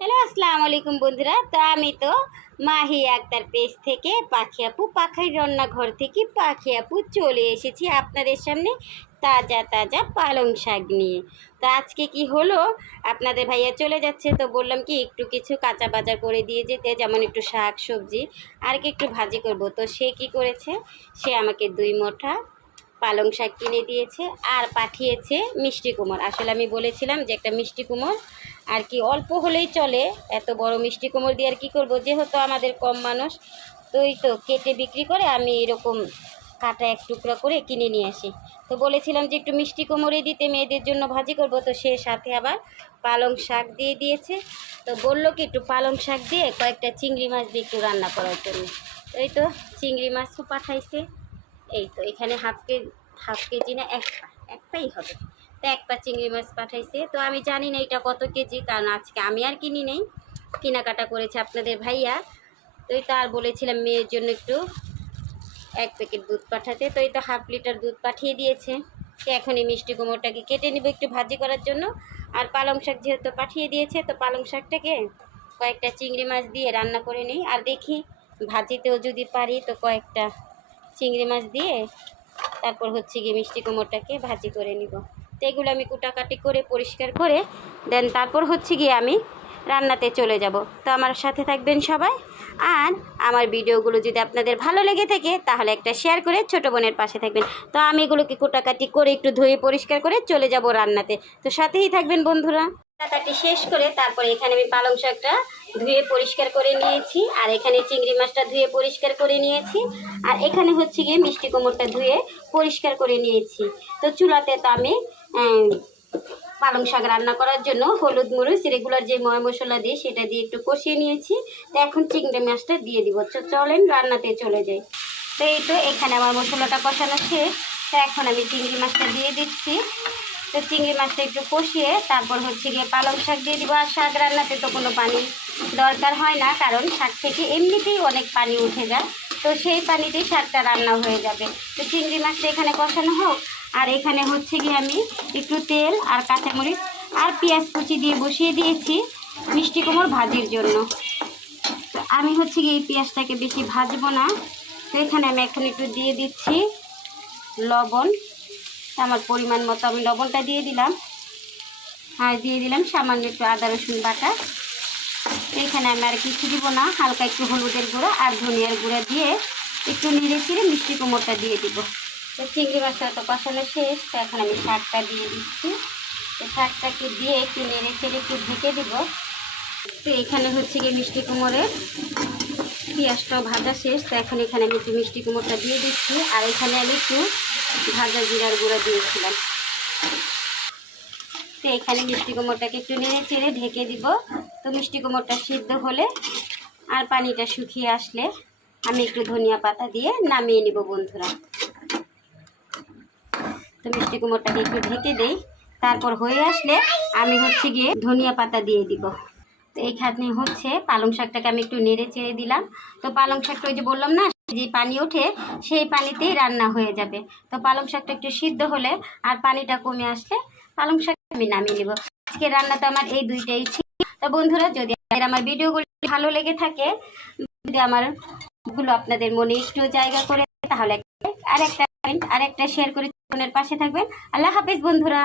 Hello, আসসালামু আলাইকুম বন্ধুরা। তো আমি তো মাহি আক্তার পেজ থেকে পাখি আপু পাখির রান্নাঘর থেকে পাখি আপু চলে এসেছি আপনাদের সামনে তাজা তাজা পালং শাক নিয়ে। তো আজকে কি হলো, আপনাদের ভাইয়া চলে যাচ্ছে, তো বললাম কি একটু কিছু কাঁচা বাজার করে দিয়ে যেতে, যেমন একটু শাক সবজি আর কি একটু ভাজি করব। তো সে কি করেছে, সে আমাকে 2 মুঠা পালং শাক কিনে দিয়েছে আর পাঠিয়েছে মিষ্টি কুমড়। আসলে আমি বলেছিলাম যে একটা মিষ্টি কুমড় আর কি অল্প হলেই চলে, এত বড় মিষ্টি কুমড় দিয়ে আর কী করবো, যেহেতু আমাদের কম মানুষ। তো এই তো কেটে বিক্রি করে আমি এরকম কাটা এক টুকরা করে কিনে নিয়ে আসি। তো বলেছিলাম যে একটু মিষ্টি কুমড়ই দিতে, মেয়েদের জন্য ভাজি করব, তো সে সাথে আবার পালং শাক দিয়ে দিয়েছে। তো বললো কি একটু পালং শাক দিয়ে কয়েকটা চিংড়ি মাছ দিয়ে একটু রান্না করার জন্য। তো এই তো চিংড়ি মাছও পাঠাইছে। এই তো এখানে হাফ কেজি না একটাই হবে, তো একটা চিংড়ি মাছ পাঠাইছে। তো আমি জানি না এটা কত কেজি, কারণ আজকে আমি আর কিনি নেই, কেনাকাটা করেছে আপনাদের ভাইয়া। তো এই তো আর বলেছিলাম মেয়ের জন্য একটু 1 প্যাকেট দুধ পাঠাতে, তো এই তো হাফ লিটার দুধ পাঠিয়ে দিয়েছে। তো এখন এই মিষ্টি কুমড়োটাকে কেটে নিব একটু ভাজি করার জন্য। আর পালং শাক যেহেতু পাঠিয়ে দিয়েছে, তো পালং শাকটাকে কয়েকটা চিংড়ি মাছ দিয়ে রান্না করে নিই। আর দেখি ভাজিতেও যদি পারি তো কয়েকটা চিংড়ি মাছ দিয়ে তারপর হচ্ছে গিয়ে মিষ্টি কুমড়োটাকে ভাজি করে নিব। তো এগুলো আমি কুটাকাটি করে পরিষ্কার করে দেন তারপর হচ্ছে গিয়ে আমি রান্নাতে চলে যাব। তো আমার সাথে থাকবেন সবাই। আর আমার ভিডিওগুলো যদি আপনাদের ভালো লেগে থাকে তাহলে একটা শেয়ার করে ছোট বোনের পাশে থাকবেন। তো আমি এগুলোকে কুটাকাটি করে একটু ধুয়ে পরিষ্কার করে চলে যাব রান্নাতে, তো সাথেই থাকবেন বন্ধুরা। কাটাকাটি শেষ করে তারপরে এখানে আমি পালং শাকটা ধুয়ে পরিষ্কার করে নিয়েছি, আর এখানে চিংড়ি মাছটা ধুয়ে পরিষ্কার করে নিয়েছি, আর এখানে হচ্ছে গিয়ে মিষ্টি কুমড়োটা ধুয়ে পরিষ্কার করে নিয়েছি। তো চুলাতে তো আমি পালং শাক রান্না করার জন্য হলুদ মরিচ রেগুলার যে ময় মশলা দিয়ে সেটা দিয়ে একটু কষিয়ে নিয়েছি। তো এখন চিংড়ি মাছটা দিয়ে দিব। চলেন রান্নাতে চলে যাই। তো এই তো এখানে আমার মশলাটা কষানো শেষ। তো এখন আমি চিংড়ি মাছটা দিয়ে দিচ্ছি। তো চিংড়ি মাছটা একটু কষিয়ে তারপর হচ্ছে গিয়ে পালং শাক দিয়ে দিব। আর শাক রান্নাতে তো কোনো পানি দরকার হয় না, কারণ শাক থেকে এমনিতেই অনেক পানি উঠে যায়, তো সেই পানিতেই শাকটা রান্না হয়ে যাবে। তো চিংড়ি মাছটা এখানে কষানো হোক, আর এখানে হচ্ছে গিয়ে আমি একটু তেল আর কাঁচামরিচ আর পেঁয়াজ কুচি দিয়ে বসিয়ে দিয়েছি মিষ্টি কুমড় ভাজির জন্য। তো আমি হচ্ছে গিয়ে এই পেঁয়াজটাকে বেশি ভাজবো না। তো এখানে আমি এখন একটু দিয়ে দিচ্ছি লবণ, আমার পরিমাণ মতো আমি লবণটা দিয়ে দিলাম, আর দিয়ে দিলাম সামান্য একটু আদা রসুন বাটা। এখানে আমি আর কিছু দিব না, হালকা একটু হলুদের গুঁড়া আর ধনিয়ার গুঁড়া দিয়ে একটু নেড়ে চেড়ে মিষ্টি কুমড়োটা দিয়ে দিব। তো চিংড়ি মাছটা তো কষানো শেষ, তো এখন আমি শাকটা দিয়ে দিচ্ছি। তো শাকটাকে দিয়ে একটু নেড়ে চেড়ে একটু ঢেকে দিব। তো এখানে হচ্ছে গিয়ে মিষ্টি কুমড়োর পেঁয়াজটাও ভাজা শেষ, তো এখন এখানে আমি একটু মিষ্টি কুমড়োটা দিয়ে দিচ্ছি, আর এখানে আমি একটু ভাজা জিরার গুঁড়া দিয়েছিলাম। তো এখানে মিষ্টি কুমড়োটাকে একটু নেড়ে চেড়ে ঢেকে দিব। তো মিষ্টি কুমড়োটা সিদ্ধ হলে আর পানিটা শুকিয়ে আসলে আমি একটু ধনিয়া পাতা দিয়ে নামিয়ে নিব বন্ধুরা। তো মিষ্টি কুমড়োটাকে একটু ঢেকে দেই, তারপর হয়ে আসলে আমি হচ্ছে গিয়ে ধনিয়া পাতা দিয়ে দিব। তো এইখানে হচ্ছে পালং শাকটাকে আমি একটু নেড়ে চেড়ে দিলাম। তো পালং শাকটা ওই যে বললাম না, যে পানি ওঠে সেই পানিতেই রান্না হয়ে যাবে। তো পালং শাকটা একটু সিদ্ধ হলে আর পানিটা কমে আসলে পালং শাক আমি নামিয়ে নেব। আজকে রান্না তো আমার এই দুইটাই ছিল। তো বন্ধুরা, যদি আমার ভিডিওগুলো ভালো লেগে থাকে, যদি আমার গুলো আপনাদের মনে একটু জায়গা করে, তাহলে আর একটা শেয়ার করে বোনের পাশে থাকবেন। আল্লাহ হাফেজ বন্ধুরা।